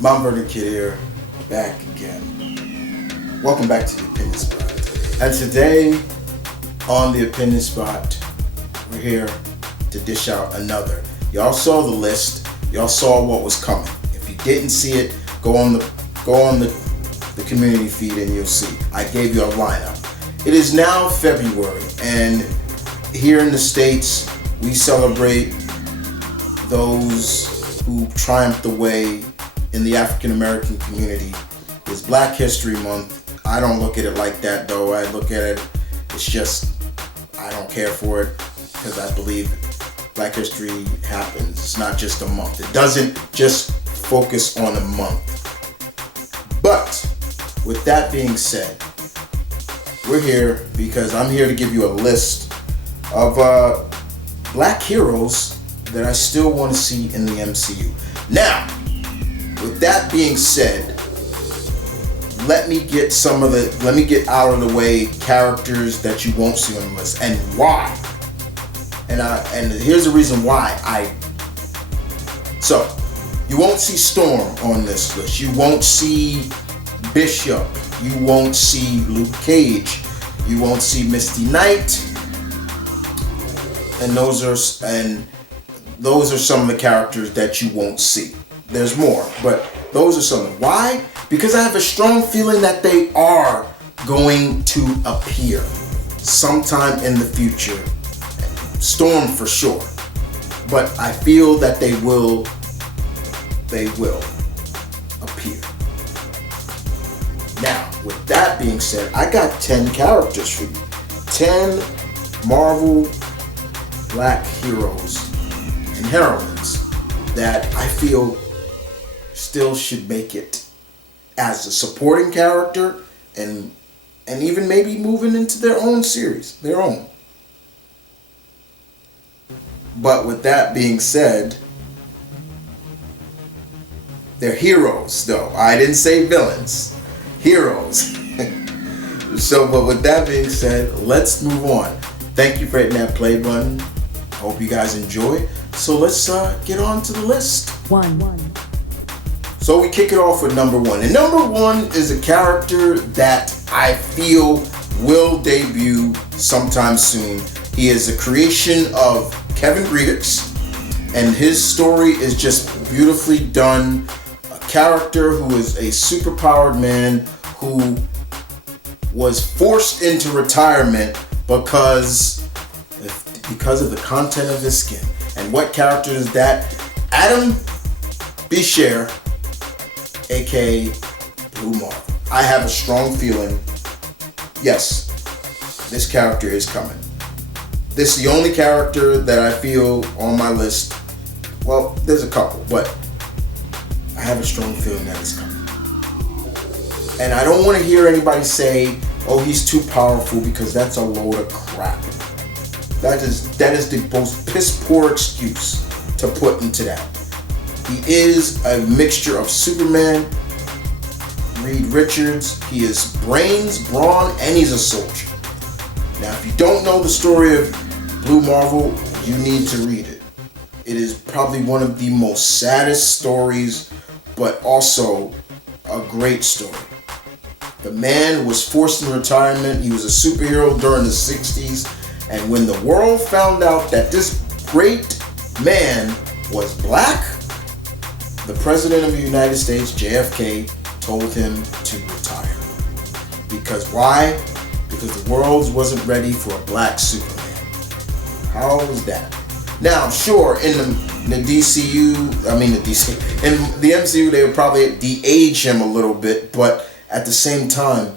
MCU here, back again. Welcome back to the Opinion Spot. And today, on the Opinion Spot, we're here to dish out another. Y'all saw the list. Y'all saw what was coming. If you didn't see it, go on the community feed and you'll see. I gave you a lineup. It is now February, and here in the States, we celebrate those who triumphed away in the African American community. It's Black History Month. I don't look at it like that though. I look at it, it's just, I don't care for it because I believe Black History happens. It's not just a month. It doesn't just focus on a month. But with that being said, we're here because I'm here to give you a list of Black heroes that I still want to see in the MCU. Now, with that being said, let me get out of the way characters that you won't see on the list and why. And here's the reason why. So you won't see Storm on this list. You won't see Bishop. You won't see Luke Cage. You won't see Misty Knight. And those are some of the characters that you won't see. There's more, but those are some. Why? Because I have a strong feeling that they are going to appear sometime in the future. Storm for sure, but I feel that they will appear. Now, with that being said, I got 10 characters for you. 10 Marvel Black heroes and heroines that I feel still should make it as a supporting character and even maybe moving into their own series, their own. But with that being said, they're heroes though. I didn't say villains. Heroes. But with that being said, let's move on. Thank you for hitting that play button. Hope you guys enjoy. So let's get on to the list. One. So we kick it off with number one. And number one is a character that I feel will debut sometime soon. He is a creation of Kevin Greedix, and his story is just beautifully done. A character who is a superpowered man who was forced into retirement because of the content of his skin. And what character is that? Adam B. aka Blue Marvel. I have a strong feeling, yes, this character is coming. This is the only character that I feel on my list. Well, there's a couple, but I have a strong feeling that it's coming. And I don't want to hear anybody say, oh, he's too powerful, because that's a load of crap. That is the most piss poor excuse to put into that. He is a mixture of Superman, Reed Richards. He is brains, brawn, and he's a soldier. Now, if you don't know the story of Blue Marvel, you need to read it. It is probably one of the most saddest stories, but also a great story. The man was forced into retirement. He was a superhero during the 60s. And when the world found out that this great man was black, the President of the United States, JFK, told him to retire. Because why? Because the world wasn't ready for a black Superman. How was that? Now, sure, in the MCU, they would probably de-age him a little bit, but at the same time,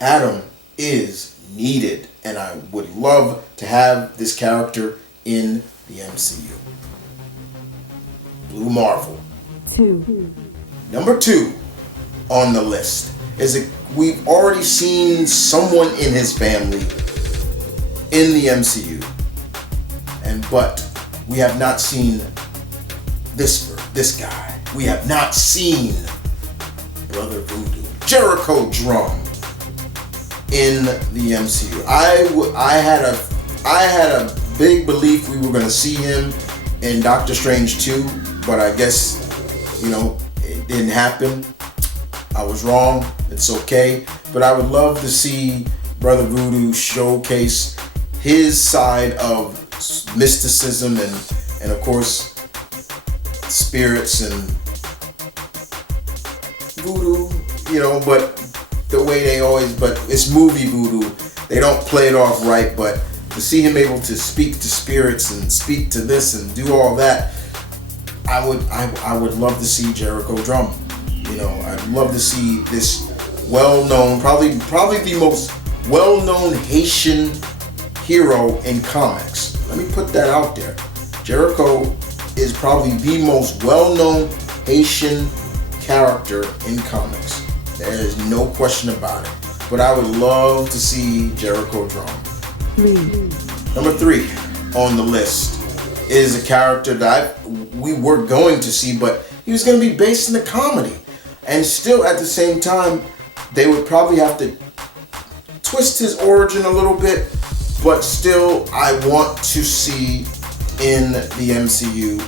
Adam is needed, and I would love to have this character in the MCU. Blue Marvel. 2. Number 2 on the list is we've already seen someone in his family in the MCU, but we have not seen this guy. We have not seen Brother Voodoo, Jericho Drum, in the MCU. I had a big belief we were going to see him in Doctor Strange 2, but I guess, didn't happen. I was wrong. It's okay. But I would love to see Brother Voodoo showcase his side of mysticism and of course spirits and voodoo, but the way they always, but it's movie voodoo. They don't play it off right, but to see him able to speak to spirits and speak to this and do all that, I would love to see Jericho drum. I'd love to see this well-known, probably the most well-known Haitian hero in comics. Let me put that out there. Jericho is probably the most well-known Haitian character in comics. There is no question about it. But I would love to see Jericho drum. Number 3 on the list is a character that we were going to see, but he was going to be based in the comedy. And still at the same time, they would probably have to twist his origin a little bit, but still I want to see in the MCU.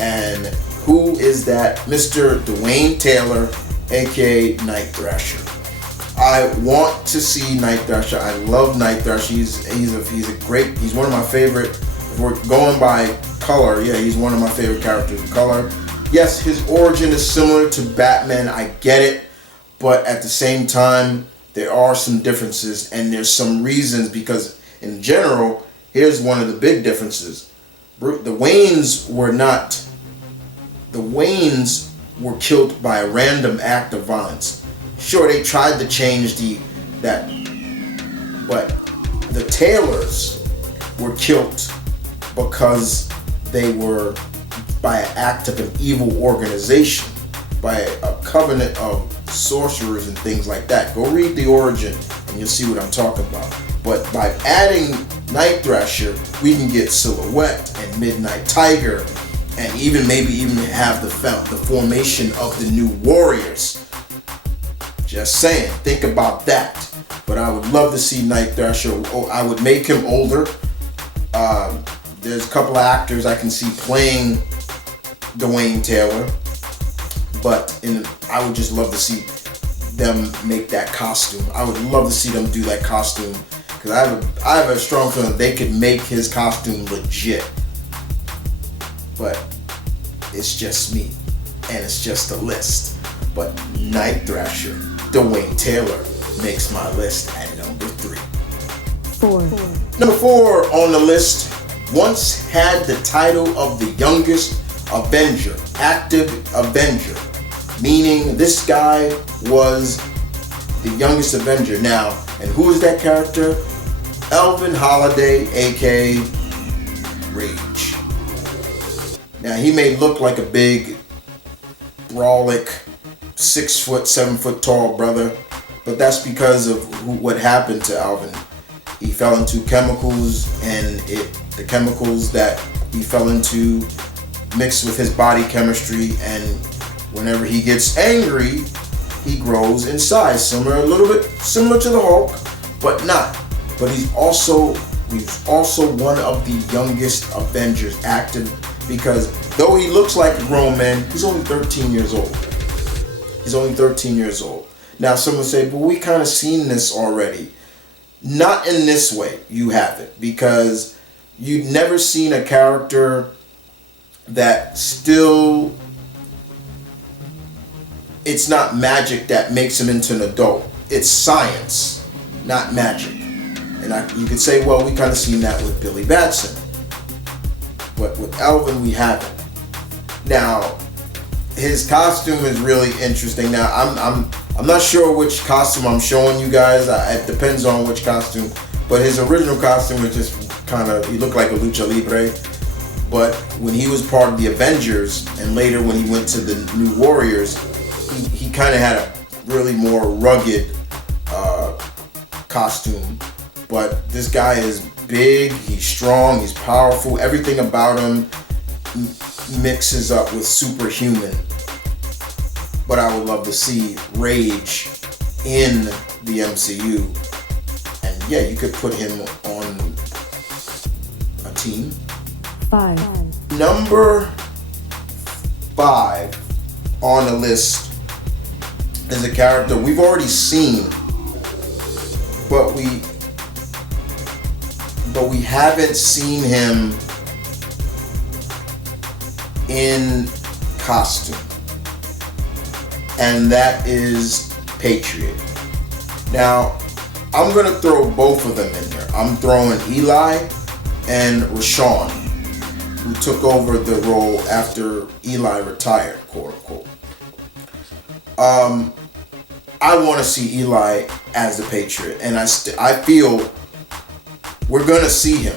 And who is that? Mr. Dwayne Taylor, aka Night Thrasher. I want to see Night Thrasher. I love Night Thrasher. He's one of my favorite. If we're going by color, he's one of my favorite characters of color. Yes, his origin is similar to Batman. I get it, but at the same time, there are some differences, and there's some reasons, because in general, here's one of the big differences. The Waynes were killed by a random act of violence. Sure, they tried to change that, but the Taylors were killed because they were by an act of an evil organization, by a covenant of sorcerers and things like that. Go read the origin and you'll see what I'm talking about. But by adding Night Thrasher, we can get Silhouette and Midnight Tiger, and even have the formation of the New Warriors. Just saying, think about that. But I would love to see Night Thrasher. I would make him older. There's a couple of actors I can see playing Dwayne Taylor, but I would just love to see them make that costume. I would love to see them do that costume, because I have a strong feeling they could make his costume legit. But it's just me, and it's just a list. But Night Thrasher, Dwayne Taylor, makes my list at number 3. 4. Number 4 on the list once had the title of the youngest Avenger, active Avenger, meaning this guy was the youngest Avenger. Now, and who is that character? Elvin Holiday, aka Rage. Now, he may look like a big, brolic, 6 foot, 7 foot tall brother, but that's because of what happened to Alvin. He fell into chemicals, and the chemicals that he fell into mixed with his body chemistry, and whenever he gets angry, he grows in size, a little bit similar to the Hulk, but not. But he's also one of the youngest Avengers active, because though he looks like a grown man, he's only 13 years old. He's only 13 years old. Now, someone say, but we kind of seen this already. Not in this way, you haven't, because you've never seen a character that still, it's not magic that makes him into an adult. It's science, not magic. And you could say, well, we kind of seen that with Billy Batson. But with Alvin, we haven't. Now, his costume is really interesting. Now, I'm not sure which costume I'm showing you guys. It depends on which costume. But his original costume was just he looked like a lucha libre. But when he was part of the Avengers, and later when he went to the New Warriors, he kind of had a really more rugged costume. But this guy is big, he's strong, he's powerful. Everything about him mixes up with superhuman. But I would love to see Rage in the MCU. And yeah, you could put him on a team. 5. Number 5 on the list is a character we've already seen, but we haven't seen him in costume, and that is Patriot. Now, I'm gonna throw both of them in there. I'm throwing Eli and Rashawn, who took over the role after Eli retired, quote unquote. I want to see Eli as the Patriot, and I feel we're gonna see him.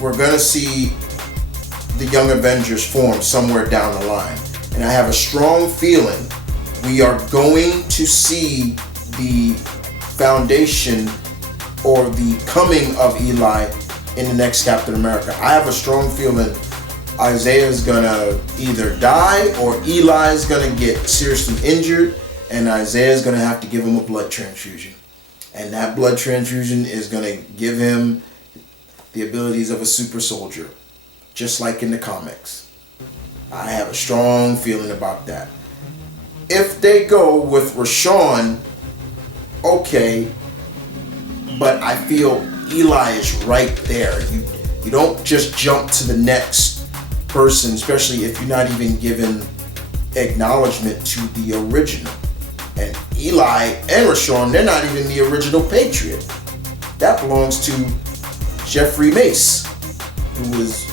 We're gonna see the Young Avengers form somewhere down the line, and I have a strong feeling we are going to see the foundation or the coming of Eli in the next Captain America. I have a strong feeling Isaiah's gonna either die or Eli's gonna get seriously injured, and Isaiah's gonna have to give him a blood transfusion. And that blood transfusion is gonna give him the abilities of a super soldier, just like in the comics. I have a strong feeling about that. If they go with Rashawn, okay, but I feel Eli is right there. You don't just jump to the next person, especially if you're not even given acknowledgement to the original. And Eli and Rashawn, they're not even the original Patriot. That belongs to Jeffrey Mace, who was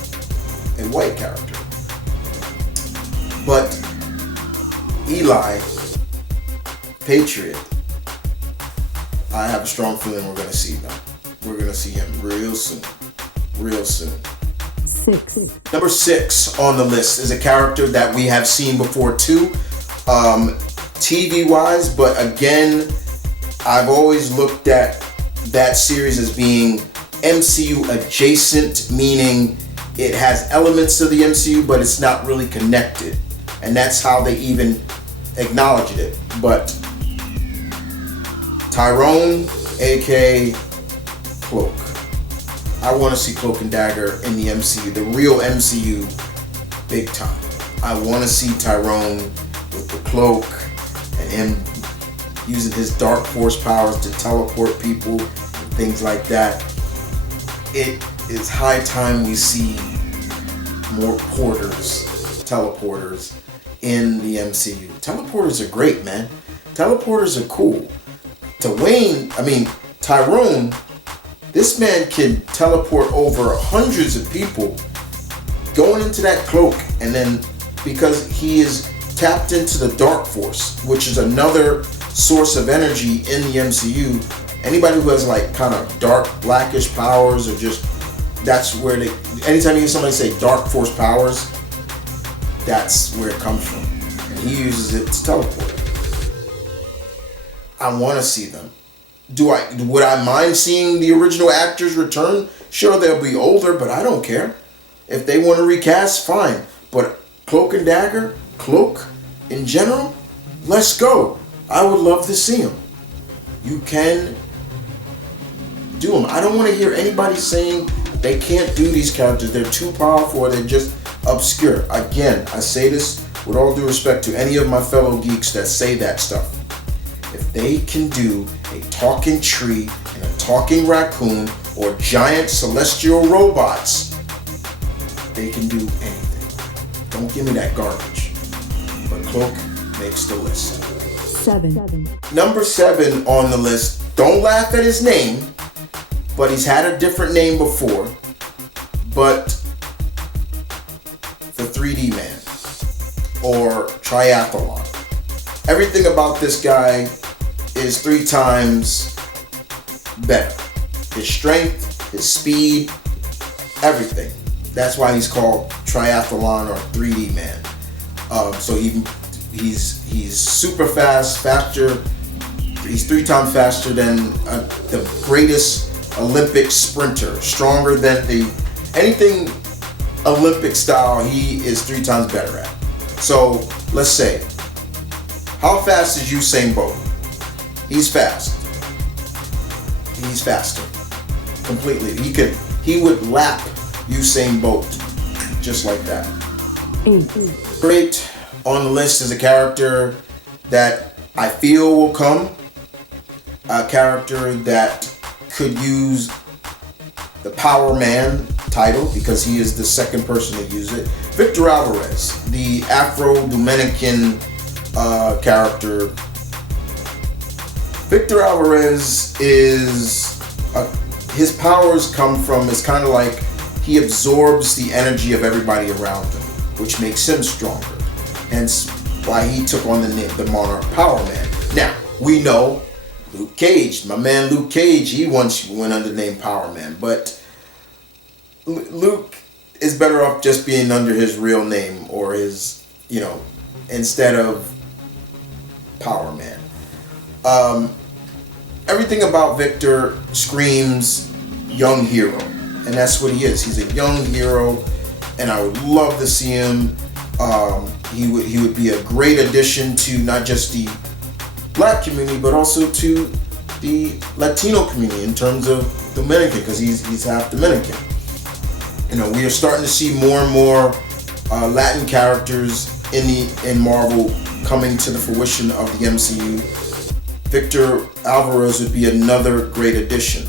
a white character. But Eli, Patriot, I have a strong feeling we're going to see them. We're going to see him real soon. Real soon. 6. Number 6 on the list is a character that we have seen before too, TV-wise, but again, I've always looked at that series as being MCU adjacent, meaning it has elements of the MCU, but it's not really connected. And that's how they even acknowledged it. But Tyrone, aka Cloak. I want to see Cloak and Dagger in the MCU, the real MCU, big time. I want to see Tyrone with the cloak and him using his dark force powers to teleport people and things like that. It is high time we see more teleporters in the MCU. Teleporters are great, man. Teleporters are cool. Tyrone, this man can teleport over hundreds of people going into that cloak, and then because he is tapped into the dark force, which is another source of energy in the MCU. Anybody who has like kind of dark blackish powers, or just that's where they, anytime you hear somebody say dark force powers, that's where it comes from, and he uses it to teleport. I want to see them. Would I mind seeing the original actors return? Sure, they'll be older, but I don't care. If they want to recast, fine. But Cloak and Dagger, Cloak in general, let's go. I would love to see them. You can do them. I don't want to hear anybody saying they can't do these characters. They're too powerful or they're just obscure. Again, I say this with all due respect to any of my fellow geeks that say that stuff. If they can do a talking tree and a talking raccoon or giant celestial robots, they can do anything. Don't give me that garbage. But Cloak makes the list. 7. Number 7 on the list. Don't laugh at his name, but he's had a different name before. But the 3D Man or Triathlon. Everything about this guy is 3 times better. His strength, his speed, everything. That's why he's called Triathlon or 3D Man. So he's super fast, faster. He's 3 times faster than the greatest Olympic sprinter. Stronger than anything Olympic style. He is 3 times better at. So let's say, how fast is Usain Bolt? He's fast. He's faster. Completely. He would lap Usain Bolt just like that. 8. Great on the list is a character that I feel will come. A character that could use the Power Man title because he is the second person to use it. Victor Alvarez, the Afro-Dominican character. Victor Alvarez his powers come from, it's kind of like he absorbs the energy of everybody around him, which makes him stronger. Hence why he took on the name, the Monarch Power Man. Now, we know Luke Cage, my man Luke Cage, he once went under the name Power Man, but Luke is better off just being under his real name or his, instead of Power Man. Everything about Victor screams young hero, and that's what he is. He's a young hero, and I would love to see him. He would be a great addition to not just the Black community, but also to the Latino community in terms of Dominican, because he's half Dominican. We are starting to see more and more Latin characters in Marvel coming to the fruition of the MCU. Victor Alvarez would be another great addition,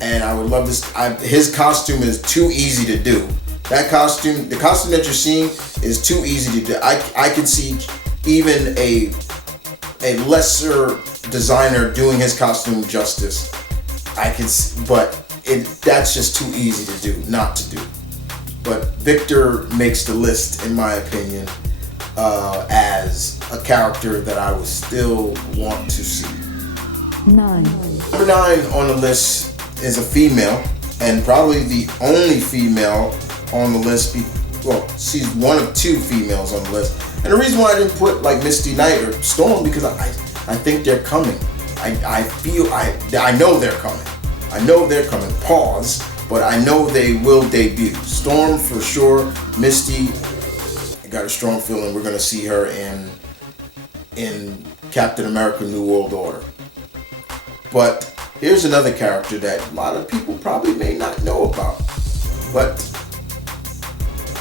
and I would love this. His costume is too easy to do. The costume that you're seeing is too easy to do. I can see even a lesser designer doing his costume justice. That's just too easy to do, not to do. But Victor makes the list, in my opinion, as a character that I would still want to see. 9. Number 9 on the list is a female, and probably the only female on the list. She's one of 2 females on the list. And the reason why I didn't put like Misty Knight or Storm, because I think they're coming. I know they're coming. I know they're coming. Pause. But I know they will debut. Storm for sure. Misty, I got a strong feeling we're gonna see her in Captain America: New World Order. But here's another character that a lot of people probably may not know about, but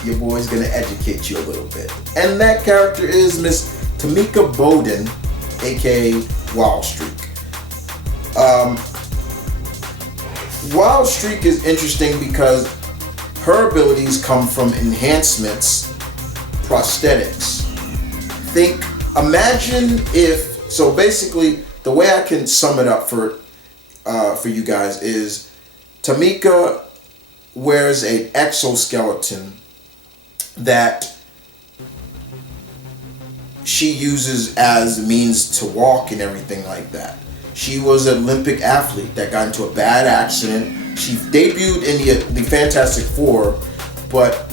your boy's gonna educate you a little bit. And that character is Miss Tamika Bowden, aka Wildstreak. Wildstreak is interesting because her abilities come from enhancements, prosthetics. Imagine if, so basically the way I can sum it up for you guys is Tamika wears an exoskeleton that she uses as a means to walk and everything like that. She was an Olympic athlete that got into a bad accident. She debuted in the Fantastic Four, but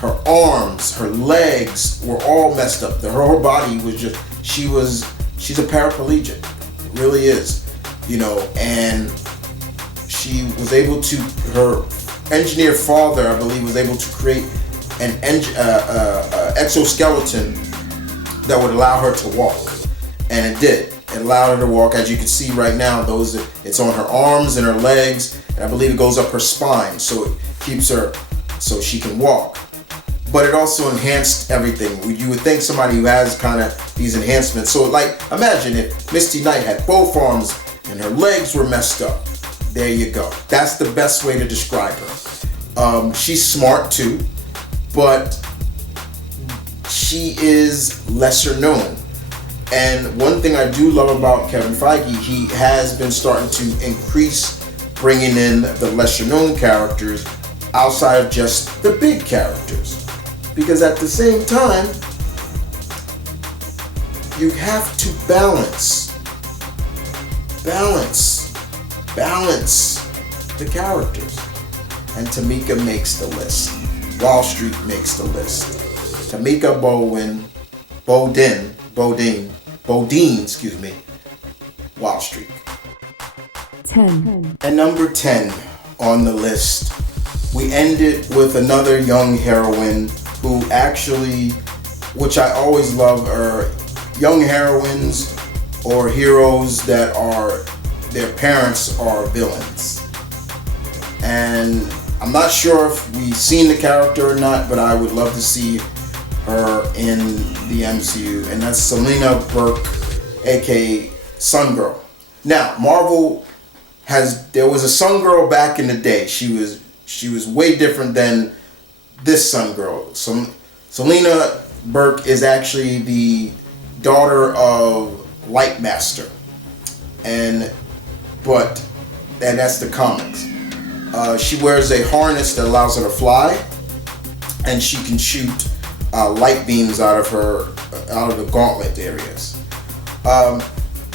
her arms, her legs were all messed up. Her whole body was just, she's a paraplegic. It really is, and she was able to, her engineer father, I believe, was able to create an exoskeleton that would allow her to walk. And it did. It allowed her to walk. As you can see right now, it's on her arms and her legs, and I believe it goes up her spine, so it keeps her so she can walk. But it also enhanced everything. You would think somebody who has kind of these enhancements. So like, imagine if Misty Knight had both arms and her legs were messed up. There you go. That's the best way to describe her. She's smart too, but she is lesser known. And one thing I do love about Kevin Feige, he has been starting to increase bringing in the lesser known characters outside of just the big characters. Because at the same time, you have to balance the characters. And Tamika makes the list. Wildstreak makes the list. Tamika Bowden, Wildstreak. 10. And number 10 on the list, we ended with another young heroine who actually, which I always love, are young heroines or heroes that their parents are villains. And I'm not sure if we've seen the character or not, but I would love to see her in the MCU, and that's Selena Burke, aka Sun Girl. Now, Marvel there was a Sun Girl back in the day. She was way different than this Sun Girl. Selena Burke is actually the daughter of Lightmaster, and that's the comics. She wears a harness that allows her to fly, and she can shoot light beams out of the gauntlet areas.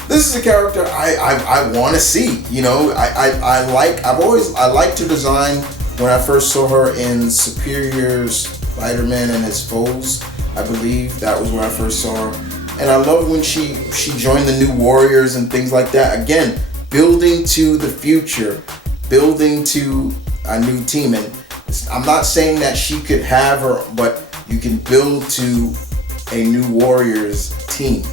This is a character I want to see. You know, I liked her design when I first saw her in Superior Spider-Man and His Foes. I believe that was when I first saw her, and I love when she joined the New Warriors and things like that. Again, building to the future, building to a new team. And I'm not saying that she could have her, but you can build to a New Warriors team.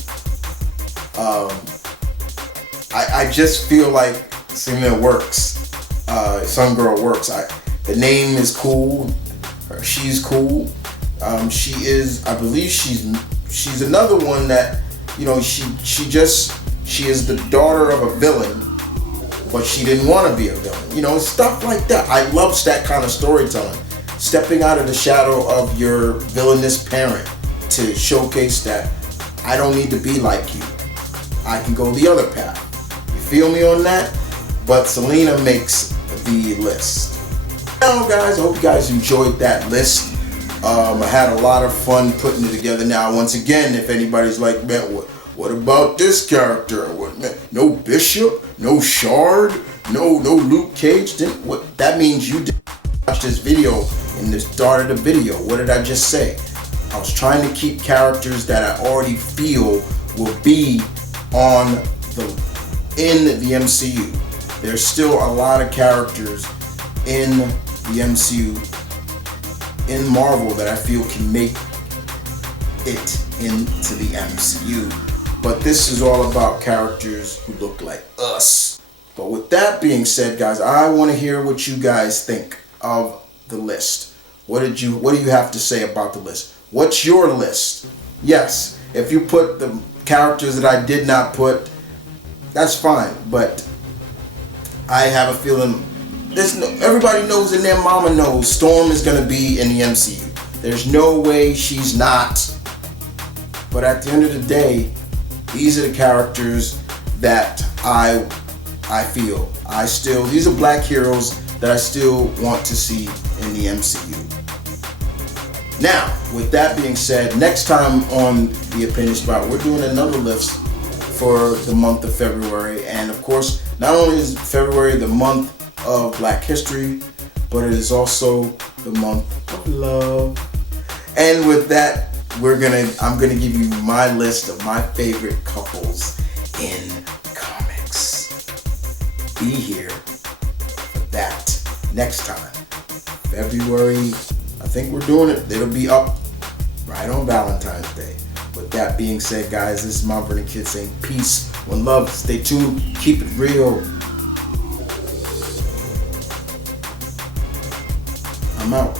I just feel like Selena works. Sun Girl works. The name is cool. She's cool. She is. I believe she's another one that, you know, she is the daughter of a villain, but she didn't want to be a villain. You know, stuff like that. I love that kind of storytelling. Stepping out of the shadow of your villainous parent to showcase that I don't need to be like you. I can go the other path. You feel me on that? But Selena makes the list. Now, guys, I hope you guys enjoyed that list. I had a lot of fun putting it together. Now, once again, if anybody's like, man, what about this character? No Bishop, no Shard, no Luke Cage. That means you didn't watch this video in the start of the video. What did I just say? I was trying to keep characters that I already feel will be in the MCU. There's still a lot of characters in the MCU, in Marvel, that I feel can make it into the MCU. But this is all about characters who look like us. But with that being said, guys, I want to hear what you guys think of the list. What do you have to say about the list? What's your list? Yes, if you put the characters that I did not put, that's fine. But I have a feeling everybody knows and their mama knows Storm is going to be in the MCU. There's no way she's not. But at the end of the day, these are the characters that I feel these are black heroes that I still want to see in the MCU. Now, with that being said, next time on the Opinion Spot, we're doing another list for the month of February. And of course, not only is February the month of Black History, but it is also the month of love. And with that, I'm gonna give you my list of my favorite couples in comics. Be here for that next time. February, I think we're doing it. It'll be up right on Valentine's Day. With that being said, guys, this is MCK saying peace, one love, stay tuned, keep it real. I'm out.